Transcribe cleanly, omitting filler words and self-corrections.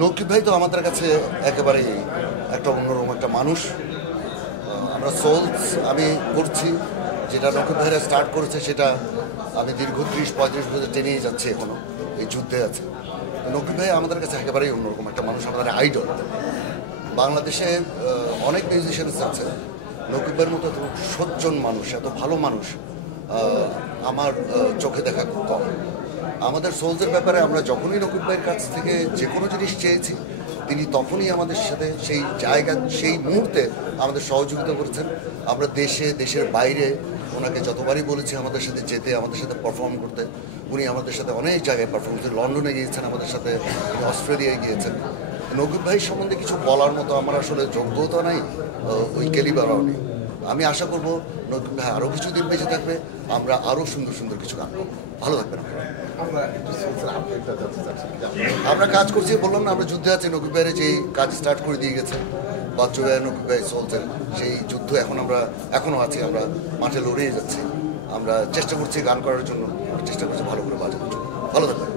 নকিব ভাই তো আমাদের কাছে একেবারেই একটা অন্যরকম একটা মানুষ। আমরা সোলস আমি করছি, যেটা নকিব ভাইরা স্টার্ট করেছে সেটা আমি দীর্ঘ 30-35 বছর টেনেই যাচ্ছি, এখনও এই যুদ্ধে আছে। নকিব ভাই আমাদের কাছে একেবারেই অন্যরকম একটা মানুষ, আমাদের আইডল। বাংলাদেশে অনেক মিউজিশিয়ানস আছে, নকিব ভাইয়ের মতো এত সজ্জন মানুষ, এত ভালো মানুষ আমার চোখে দেখা খুব কম। আমাদের সোলসের ব্যাপারে আমরা যখনই নকিব ভাইয়ের কাছ থেকে যে কোনো জিনিস চেয়েছি, তিনি তখনই আমাদের সাথে সেই জায়গা, সেই মুহূর্তে আমাদের সহযোগিতা করেছেন। আমরা দেশের বাইরে ওনাকে যতবারই বলেছি আমাদের সাথে যেতে, আমাদের সাথে পারফর্ম করতে, উনি আমাদের সাথে অনেক জায়গায় পারফর্ম করছেন। লন্ডনে গিয়েছেন আমাদের সাথে, অস্ট্রেলিয়ায় গিয়েছেন। নকিব ভাই সম্বন্ধে কিছু বলার মতো আমার আসলে যোগ্যতা নাই, ওই ক্যালিবারও নেই। আমি আশা করবো নকিব ভাই আরও কিছুদিন বেঁচে থাকবে, আমরা আরও সুন্দর সুন্দর কিছু গান করবো। ভালো থাকবেন। আমরা কাজ করছি, বললাম না আমরা যুদ্ধে আছি। নকিব ভাইয়ের যে কাজ স্টার্ট করে দিয়ে গেছে বাচ্চু ভাই, নকিব ভাই সোলসের সেই যুদ্ধ এখনও আছি। আমরা মাঠে লড়িয়ে যাচ্ছি, আমরা চেষ্টা করছি গান করার জন্য, চেষ্টা করছি ভালো করে বাজানোর জন্য। ভালো থাকবেন।